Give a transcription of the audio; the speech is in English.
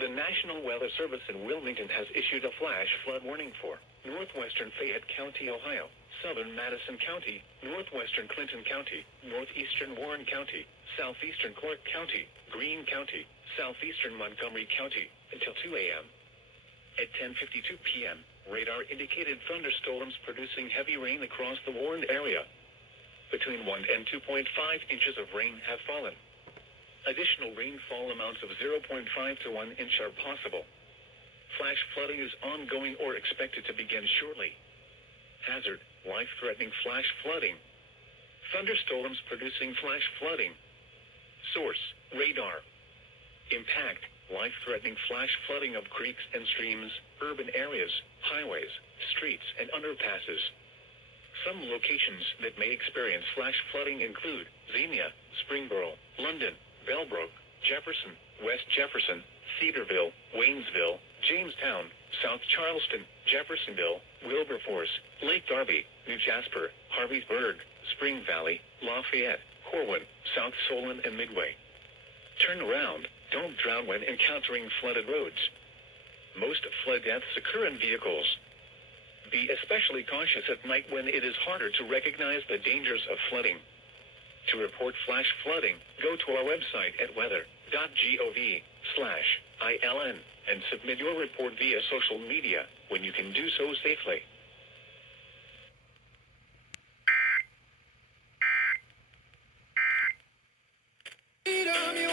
The National Weather Service in Wilmington has issued a flash flood warning for northwestern Fayette County, Ohio, southern Madison County, northwestern Clinton County, northeastern Warren County, southeastern Clark County, Greene County, southeastern Montgomery County, until 2 a.m. At 10:52 p.m., radar indicated thunderstorms producing heavy rain across the warned area. Between 1 and 2.5 inches of rain have fallen. Additional rainfall amounts of 0.5 to 1 inch are possible. Flash flooding is ongoing or expected to begin shortly. Hazard: life-threatening flash flooding. Thunderstorms producing flash flooding. Source: radar. Impact: life-threatening flash flooding of creeks and streams, urban areas, highways, streets, and underpasses. Some locations that may experience flash flooding include Xenia, Springboro, London, Bellbrook, Jefferson, West Jefferson, Cedarville, Waynesville, Jamestown, South Charleston, Jeffersonville, Wilberforce, Lake Darby, New Jasper, Harveysburg, Spring Valley, Lafayette, Corwin, South Solon, and Midway. Turn around. Don't drown when encountering flooded roads. Most flood deaths occur in vehicles. Be especially cautious at night when it is harder to recognize the dangers of flooding. To report flash flooding, go to our website at weather.gov/ILN and submit your report via social media when you can do so safely. Freedom, you